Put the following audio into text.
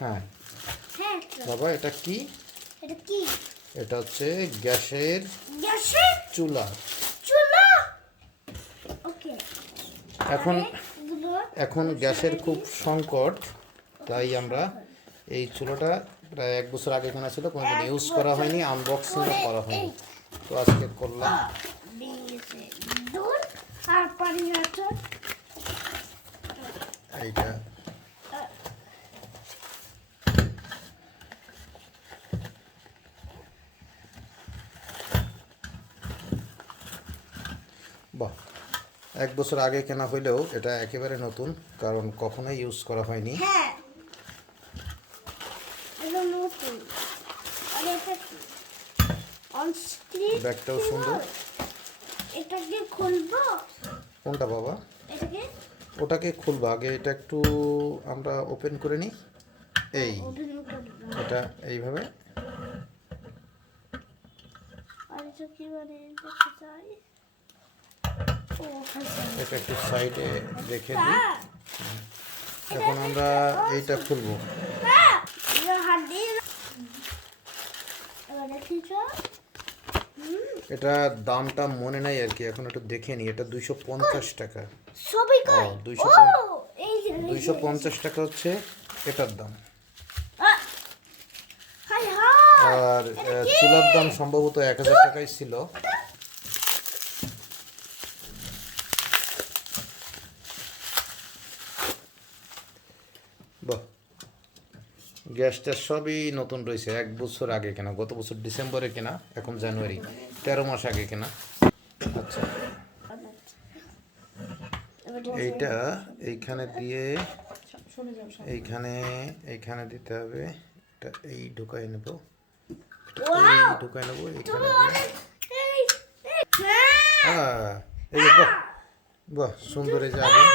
হ্যাঁ হ্যাঁ বাবা, এটা কি? এটা কি? এটা হচ্ছে গ্যাসের গ্যাসের চুলা। চুলা। ওকে। এখন এখন গ্যাসের খুব সংকট, তাই আমরা এই চুলাটা প্রায় 1 বছর আগে কেনা ছিল, কোনোদিন ইউজ করা হয়নি, আনবক্সিংও করা হয়নি, তো আজকে করলাম। দুধ আর পানি আছে। এইটা বাহ, 1 বছর আগে কেনা হইলেও এটা একেবারে নতুন, কারণ কখনোই ইউজ করা হয়নি। হ্যাঁ, এটা নতুন। আর এটা কি? অন স্ক্রিন ব্যাগটাও সুন্দর। এটাকে খুলবো? কোনটা বাবা? এটাকে ওটাকে খুলবো আগে, এটা একটু আমরা ওপেন করে নিই। এই ওপেন করবো। এটা এইভাবে। আর এটা কি মানে দেখতে চাই। ও হ্যাঁ। এটা একটু সাইডে রেখে দিই। এখন আমরা এইটা খুলবো। এটা হাত দিয়ে এবার দেখিছো? এটা দামটা মনে নাই আর কি, এখন একটু দেখে নিই। এটা 250 টাকা। সবই কই? 250 ও এই যে 250 টাকা হচ্ছে এটার দাম। High high. আর চুলার দাম সম্ভবত 1000 টাকাই ছিল। বাহ, গ্যাসটা সবই নতুন রয়েছে, 1 বছর আগে কেনা, গত বছর ডিসেম্বরে কেনা, এখন জানুয়ারি, 13 মাস আগে কেনা। আচ্ছা, এইটা এইখানে দিয়ে এইখানে এইখানে দিতে হবে। এটা এই ঢুকাই নেব, এই ঢুকাই নেব এইখানে দিয়ে। হ্যাঁ, এই যে বাহ বাহ, সুন্দর এই যে আগুন।